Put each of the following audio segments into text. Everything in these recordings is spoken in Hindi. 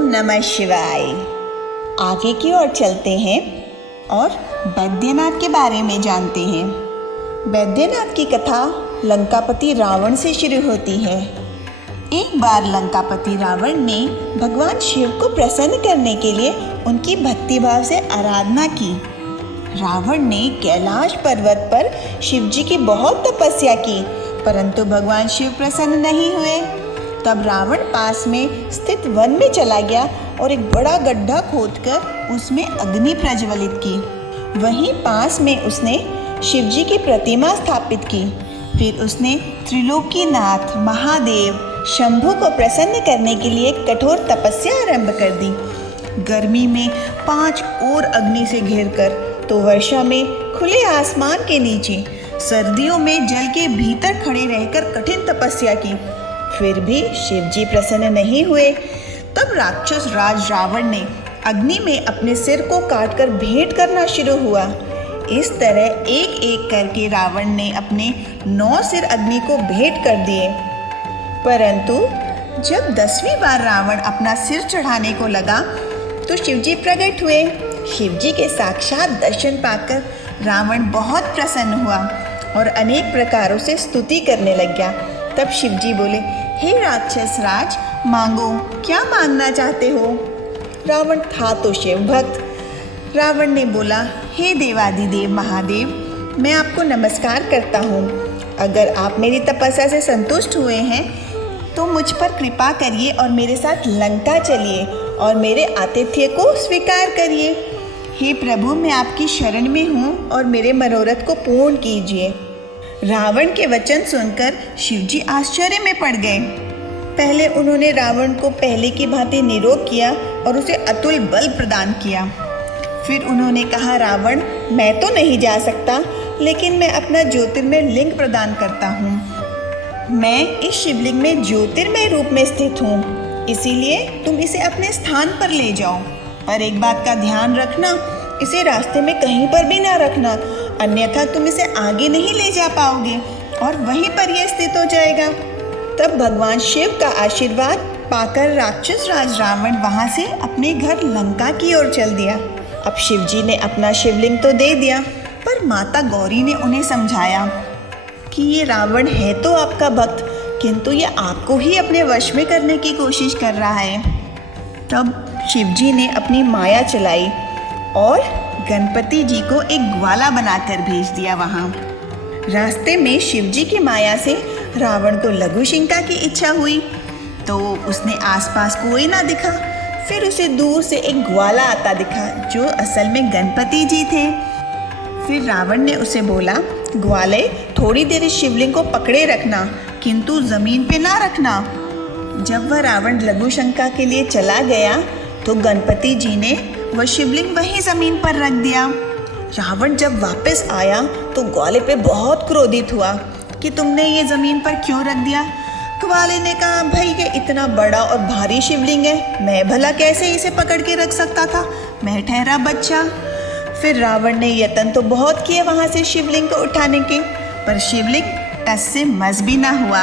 ओम नमः शिवाय। आगे की ओर चलते हैं और बैद्यनाथ के बारे में जानते हैं। बैद्यनाथ की कथा लंकापति रावण से शुरू होती है। एक बार लंकापति रावण ने भगवान शिव को प्रसन्न करने के लिए उनकी भक्तिभाव से आराधना की। रावण ने कैलाश पर्वत पर शिव जी की बहुत तपस्या की, परंतु भगवान शिव प्रसन्न नहीं हुए। तब रावण पास में स्थित वन में चला गया और एक बड़ा गड्ढा खोदकर उसमें अग्नि प्रज्वलित की। वहीं पास में उसने शिव जी की प्रतिमा स्थापित की। फिर उसने त्रिलोकीनाथ महादेव शंभु को प्रसन्न करने के लिए कठोर तपस्या आरंभ कर दी। गर्मी में 5 और अग्नि से घेरकर, तो वर्षा में खुले आसमान के नीचे, सर्दियों में जल के भीतर खड़े रहकर कठिन तपस्या की। फिर भी शिव जी प्रसन्न नहीं हुए। तब राक्षस राज रावण ने अग्नि में अपने सिर को काटकर भेंट करना शुरू हुआ। इस तरह एक एक करके रावण ने अपने 9 सिर अग्नि को भेंट कर दिए। परंतु जब 10वीं बार रावण अपना सिर चढ़ाने को लगा तो शिवजी प्रकट हुए। शिवजी के साक्षात दर्शन पाकर रावण बहुत प्रसन्न हुआ और अनेक प्रकारों से स्तुति करने लग गया। तब शिवजी बोले, हे राक्षस राज, मांगो, क्या मांगना चाहते हो? रावण था तो शिव भक्त। रावण ने बोला, हे देवादिदेव महादेव, मैं आपको नमस्कार करता हूँ। अगर आप मेरी तपस्या से संतुष्ट हुए हैं तो मुझ पर कृपा करिए और मेरे साथ लंका चलिए और मेरे आतिथ्य को स्वीकार करिए। हे प्रभु, मैं आपकी शरण में हूँ और मेरे मनोरथ को पूर्ण कीजिए। रावण के वचन सुनकर शिवजी आश्चर्य में पड़ गए। पहले उन्होंने रावण को पहले की भांति निरोग किया और उसे अतुल बल प्रदान किया। फिर उन्होंने कहा, रावण, मैं तो नहीं जा सकता, लेकिन मैं अपना ज्योतिर्मय लिंग प्रदान करता हूँ। मैं इस शिवलिंग में ज्योतिर्मय रूप में स्थित हूँ, इसीलिए तुम इसे अपने स्थान पर ले जाओ। पर एक बात का ध्यान रखना, इसे रास्ते में कहीं पर भी ना रखना, अन्यथा तुम इसे आगे नहीं ले जा पाओगे और वहीं पर यह स्थित हो जाएगा। तब भगवान शिव का आशीर्वाद पाकर राक्षस राज रावण वहां से अपने घर लंका की ओर चल दिया। अब शिवजी ने अपना शिवलिंग तो दे दिया, पर माता गौरी ने उन्हें समझाया कि ये रावण है तो आपका भक्त, किंतु ये आपको ही अपने वश में करने की कोशिश कर रहा है। तब शिवजी ने अपनी माया चलाई और गणपति जी को एक ग्वाला बनाकर भेज दिया वहाँ। रास्ते में शिवजी की माया से रावण को लघुशंका की इच्छा हुई, तो उसने आसपास कोई ना दिखा। फिर उसे दूर से एक ग्वाला आता दिखा, जो असल में गणपति जी थे। फिर रावण ने उसे बोला, ग्वाले, थोड़ी देर इस शिवलिंग को पकड़े रखना, किंतु जमीन पे ना रखना। जब वह रावण लघुशंका के लिए चला गया तो गणपति जी ने वह शिवलिंग वहीं जमीन पर रख दिया। रावण जब वापस आया तो ग्वाले पे बहुत क्रोधित हुआ कि तुमने ये जमीन पर क्यों रख दिया। ग्वाले ने कहा, भाई ये इतना बड़ा और भारी शिवलिंग है, मैं भला कैसे इसे पकड़ के रख सकता था, मैं ठहरा बच्चा। फिर रावण ने यत्न तो बहुत किए वहाँ से शिवलिंग को उठाने के, पर शिवलिंग टस से मस भी ना हुआ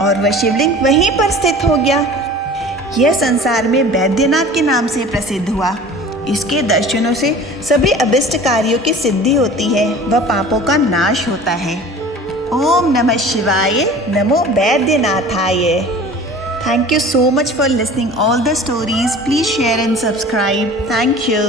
और वह शिवलिंग वहीं पर स्थित हो गया। यह संसार में बैद्यनाथ के नाम से प्रसिद्ध हुआ। इसके दर्शनों से सभी अभिष्ट कार्यों की सिद्धि होती है, वह पापों का नाश होता है। ओम नमः शिवाय, नमो बैद्यनाथाय। Thank you so much for listening all the stories. Please share and subscribe. Thank you.